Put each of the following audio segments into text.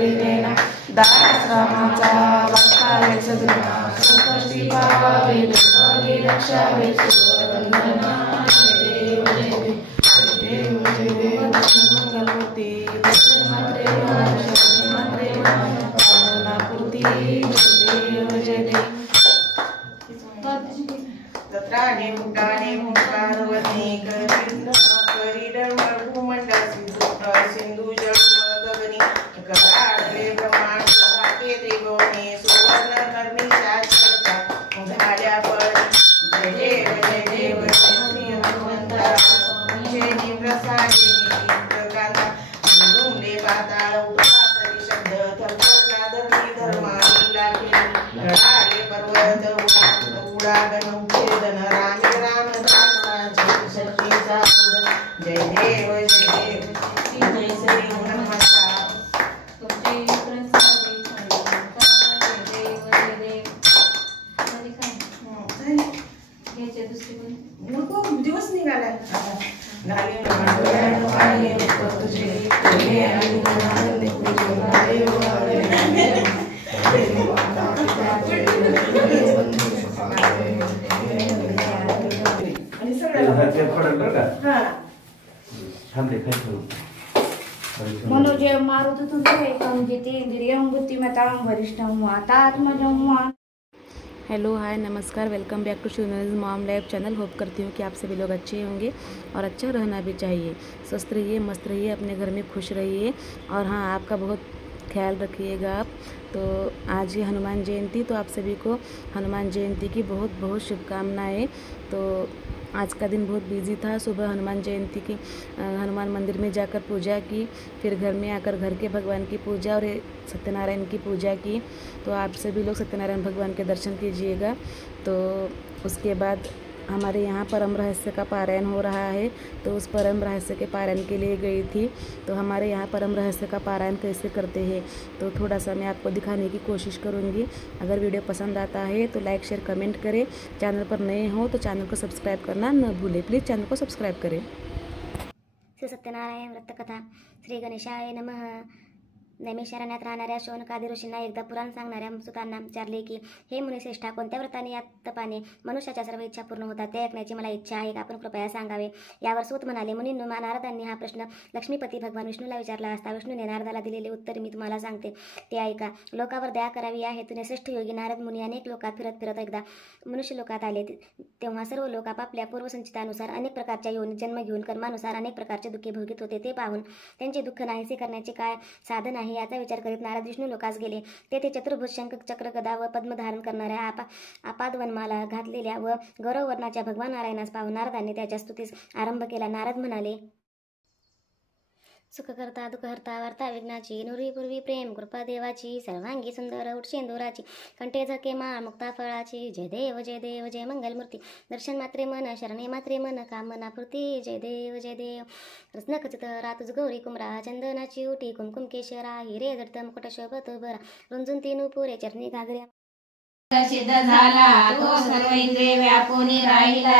करीने ना दासरामाचा वाकाय सदना संकष्टी पावे देवानी रक्षावे सुवंदना देव देव जय देव मंगलमूर्ती दर्शन मात्रे शरणे मात्रे कामनापूर्ती जय देव तत्राणे मुक्ताने मुक्तारवने करीडळ भूमंडळ सिंधू जळ गगनी कराळे ब्रह्मांड भागे त्रिभुवने सुवर्ण नर्मिषा चरता झाल्या फळ जय देव श्री हनुमंता जय प्रसादिनी प्रकांता धुंडे पाताळ उपासरी शब्द थरथरला धरणी धर्मानी लागे कराळे पर्वत उडागन उच्छेदन रामे राम दासाची शक्तीचा जय देव जय श्री हनुमंता दिवस निघाला मनोजय मारुतुं जिते इंद्रियं बुद्धिमतां वरिष्ठं वातात्मजं। हेलो हाय नमस्कार, welcome back to Shivnaris mom life channel. Hope करती हूँ कि आप सभी लोग अच्छे होंगे और अच्छा रहना भी चाहिए। स्वस्थ रहिए, मस्त रहिए, अपने घर में खुश रहिए और हाँ, आपका बहुत ख्याल रखिएगा आप। तो आज ही हनुमान जयंती, तो आप सभी को हनुमान जयंती की बहुत बहुत शुभकामनाएं। तो आज का दिन बहुत बिजी था। सुबह हनुमान जयंती की हनुमान मंदिर में जाकर पूजा की, फिर घर में आकर घर के भगवान की पूजा और सत्यनारायण की पूजा की। तो आप सभी लोग सत्यनारायण भगवान के दर्शन कीजिएगा। तो उसके बाद हमारे यहाँ परम रहस्य का पारायण हो रहा है, तो उस परम रहस्य के पारायण के लिए गई थी। तो हमारे यहाँ परम रहस्य का पारायण कैसे करते हैं तो थोड़ा सा मैं आपको दिखाने की कोशिश करूँगी। अगर वीडियो पसंद आता है तो लाइक शेयर कमेंट करें। चैनल पर नए हो तो चैनल को सब्सक्राइब करना न भूलें, प्लीज़ चैनल को सब्सक्राइब करें। श्री सत्यनारायण व्रतकथा। श्री गणेशाय नमः। नैमिषारण्यात राहणाऱ्या शौनकादी ऋषींना एकदा पुराण सांगणाऱ्या सुतांना विचारले की, हे मुनिश्रेष्ठा, कोणत्या व्रताने या तपाने मनुष्याच्या सर्व इच्छा पूर्ण होतात ते ऐकण्याची मला इच्छा आहे, आपण कृपया सांगावे। यावर सूत म्हणाले, मुनींनो, नारदांनी हा प्रश्न लक्ष्मीपती भगवान विष्णूला विचारला असता विष्णूने नारदाला दिलेले उत्तर मी तुम्हाला सांगते, ते ऐका। लोकावर दया करावी या हेतूने श्रेष्ठ योगी नारद मुनी अनेक लोकात फिरत एकदा मनुष्य लोकात आले। तेव्हा सर्व लोक आपापल्या पूर्वसंचितानुसार अनेक प्रकारच्या योनी जन्म घेऊन कर्मानुसार अनेक प्रकारचे दुःखे भोगीत होते। ते पाहून त्यांचे दुःख नाहीसे करण्याचे काय साधन आहे याचा विचार करीत नारद विष्णू लोकास गेले। तेथे चतुर्भुज शंख चक्र गदा व पद्म धारण करणाऱ्या आपाद वनमाला घातलेल्या व गौरव वर्णाच्या भगवान नारायणास पाहून नारदांनी त्याच्या स्तुतीस आरंभ केला। नारद म्हणाले, सुखकर्ता दुःखहर्ता वार्ता विघ्नाची, नुरी पूर्वी प्रेम कृपा देवाची, सर्वांगी सुंदर उठशेंदुराची, कंठे झके माळ मुक्ता फळाची, जय देव जय मंगलमूर्ती, दर्शन मात्रे मन शरणे मात्रे मन कामनापूर्ती, जय देव रत्न खचित रातुज गौरी कुमरा, चंदनाची उटी कुमकुम केशरा, हिरे जडत मुकुट शोभत भरा, रुंजून तीन पुरे चरणी घागऱ्या सिद्ध झाला तो सर्व इंद्रिय व्यापूनी राहिला,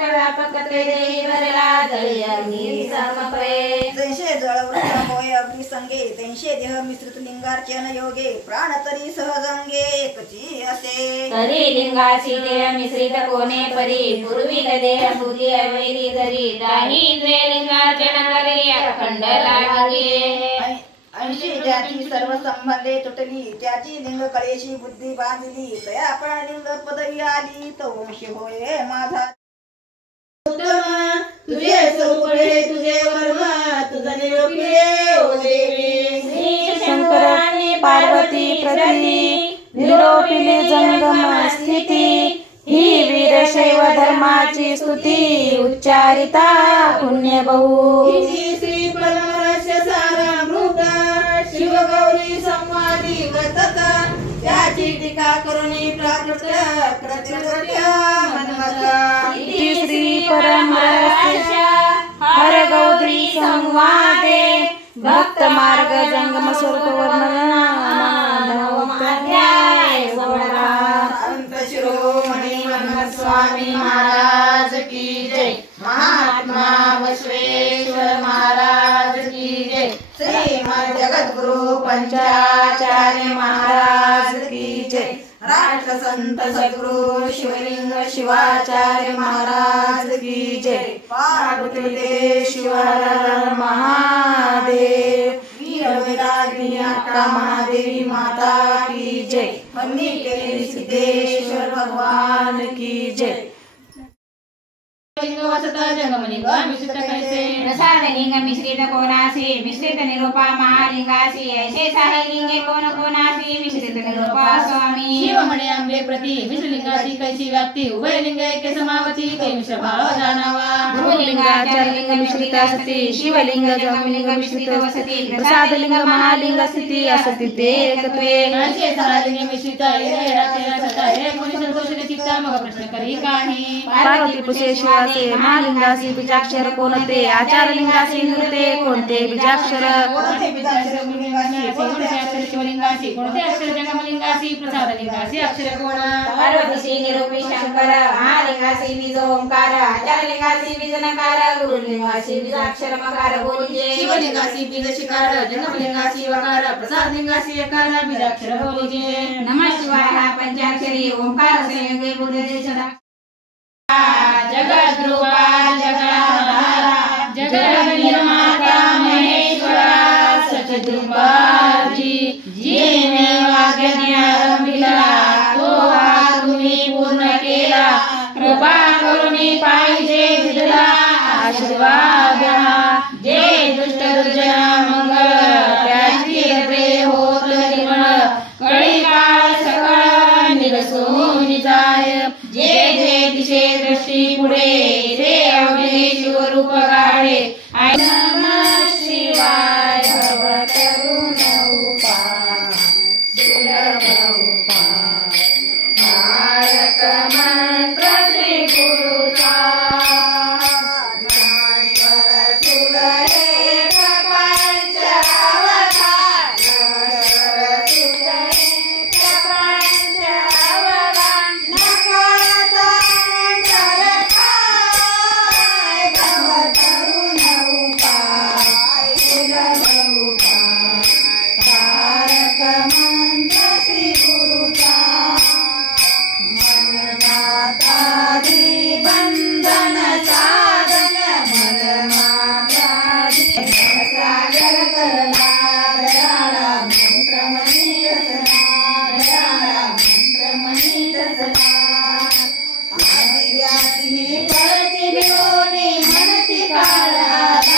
व्यापक ते देही भरला, जळी अग्नी समपये, तैसे जळवृत्तमोय अग्निसंगे, तैसे देह मिश्रित लिंगार्चन योगे, प्राण तरी सहजंगे एकची असे, तरी लिंगाची देह मिश्रित कोणे परी, पूर्वी देह बुद्धी अवैरी धरी, दाही इंद्रिय लिंगार्चन करी अखंड लागे, 80 ज्याची सर्व संबंधे तुटली, त्याची लिंग कळेशी बुद्धी बांधली, तया प्राणलिंग पदवी आली, तो वंश होय माझा तुझे सौपळे तुझे वर्म, तुझा निरोपी ओ देवी, श्री शंकराने पार्वती प्रती निरोपिले जंगम स्थिती, ही वीरशैव धर्माची स्तुती उच्चारिता पुण्य बहु, श्री परमरहस्य सारामृत शिव गौरी संवादी वर्तता, त्याची टीका करुणी प्राकृत कृत्य मनमता, श्री परमरहस्य हर गौरी संवादे भक्त मार्ग जंगम स्वरूप वर्णन नवमाध्याय 16। अंत शिरोमणी मनमत स्वामी महाराज की जय, महात्मा बसवेश्वर महाराज की जय, श्रीमद जगद्गुरु पंचाचार्य महाराज की जय। राष्ट्रसंत सद्गुरु शिवलिंग शिवाचार्य महाराज की जय। पार्वतीश्वर महादेव वीरवैरागी अक्का महादेवी माता की जय। मन्नी सिद्धेश्वर भगवान की जय। प्रसाद लिंग मिश्रित कोणासी मिश्रित निरूपा महालिंगासी ऐसे साहे लिंगे कोण कोणासी मिश्रित निरूपा स्वामी शिवमणे अंबे प्रति मिश्रलिंगाची कैसी व्याप्ती उभय लिंग ऐक्य समावती ते मिश्र भाव जाणावा। भूलिंगाचार लिंग मिश्रित असती शिवलिंग जमलिंग मिश्रित वसती प्रसाद लिंग महालिंग स्थिती असती ते एकत्वे। ऐसे सहा लिंग मिश्रित हे कोणी संतोषने चित्ता मग प्रश्न करी काही। पार्वती पुसे शिवाचे महालिंगासी बीजाक्षर कोणते आचार लिंगासी नृते कोणते बीजाक्षर। कोणते बीजाक्षर लिंगासी कोणते अक्षर शिवलिंगासी कोणते अक्षर जंगमलिंगासी प्रसाद लिंगासी अक्षर कोण। पार्वतीशी निरूपी शंकर महालिंगासी बीज ओंकार आचार लिंगासी बीज नकार गुरुलिंगासी बीजाक्षर मकार बोलिजे। शिवलिंगासी बीज शिकार जंगमलिंगासी वकार प्रसाद लिंगासी यकार बीजाक्षर बोलिजे। नमः शिवाय पंचाक्षरी ओंकार संयोगे बोलिजे सदा। जगद्रूपा जगन्नाथा जगन्निर्माता महेश्वरा सचिद्रूपाजी जिने वाग्यज्ञ रंभिला तो हा तुम्ही पूर्ण केला। कृपा करुणी पाहिजे दिला आशीर्वाद जे दुष्ट दुर्जन मंगळ त्याची हृदय होत निर्मळ कळी काळ सकळ निरसून जाय। जे जे दिशे दृष्टी पुढे ते अवघे शिवरूप गाढे। नमः शिवाय भवतरुण उपाय सुलभ उपाय तारक मंत्र श्री गुरुचा नाश्वर सुरहे प्रपंच अवधान नाश्वर सुरहे प्रपंच अवधान नकळता अंतरकाय भवतरुण उपाय सुलभ उपाय तारक मंत्र श्री गुरुचा मनमातादी बंधन साधन मनमातादी सागर करला दयाळा मंत्रमणी रसना दयाळा मंत्रमणी रसना। आदिव्याधी परती भिवोनी म्हणती काळाला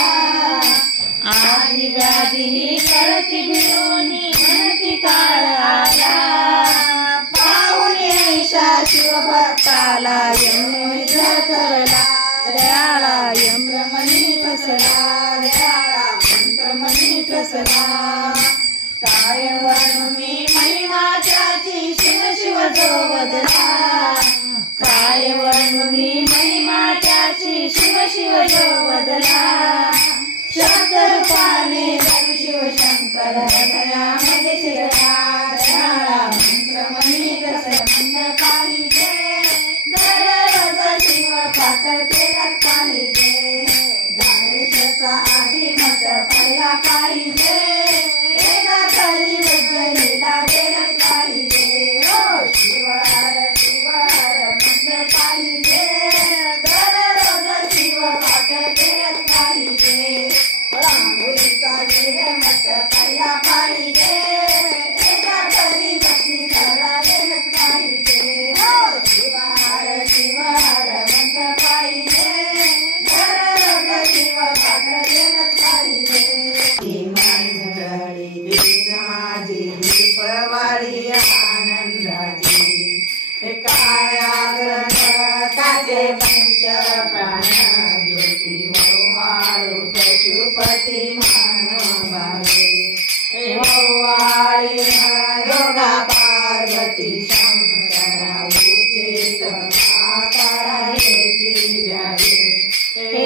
आदिव्याधी परती भिवोनी म्हणती काळाला। पाहुणे ऐशा शिवभक्ताला यमुने ठरला दयाळा यंत्रमणी ठसला दयाळा मंत्रमणी ठसला। काय वर्णू मी महिमा त्याची शिव शिव जो बदला काय वर्णू मी महिमा त्याची शिव शिव जो बदला। शब्द रूपाने जग शिव शंकर हृदयामध्ये शिरला दयाळा मंत्रमणी रस मंद पाहिजे दररोज शिव पाठ केलाच पाहिजे। गणेशाचा आधी मठ पहिला पाहिजे एकदा तरी वैद्यलीला गेलंच पाहिजे। ओ शिव हर मंत्र पाहिजे दररोज शिव पाठ केलाच पाहिजे। रांगोळीचा वीरमठ पहिला पाहिजे एकदा तरी भक्ती झाला गेलंच पाहिजे। हो शिव हर मंत्र पाहिजे दररोज शिव पाठ केलाच पाहिजे। मंगळी माझी दीपवाळी आनंदाची कायाग्रताचे पंच प्राण ज्योती वाळू पशुपती मानवाले वाळी दोघा पार्वती शंकरा उचित सातारा हेची द्यावी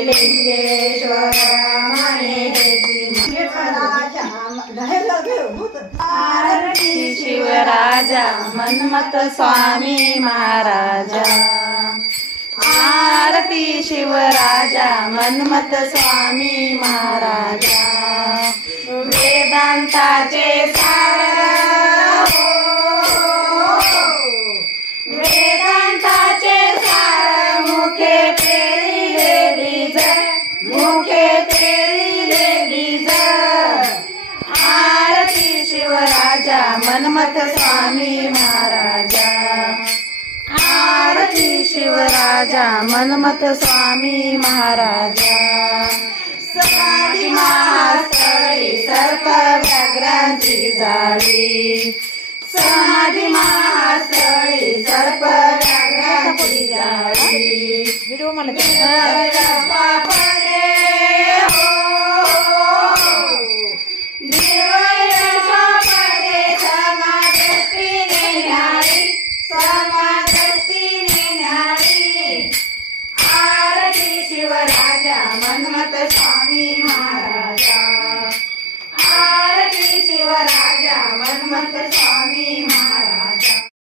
लिंगेश्वर म्हणे आरती शिवराजा मन्मथ स्वामी महाराजा आरती शिवराजा मन्मथ स्वामी महाराजा वेदांताचे सार वेदांताचे सार मुखे पेरिले बीज मुखे पेरिले बीज आरती शिवराजा मन्मथ स्वामी महाराजा आरती शिवराजा मन्मथ स्वामी महाराजा समाधी महास्थळी सर्प व्याघ्रांची जाळी समाधी महास्थळी सर्प व्याघ्रांची जाळी पडे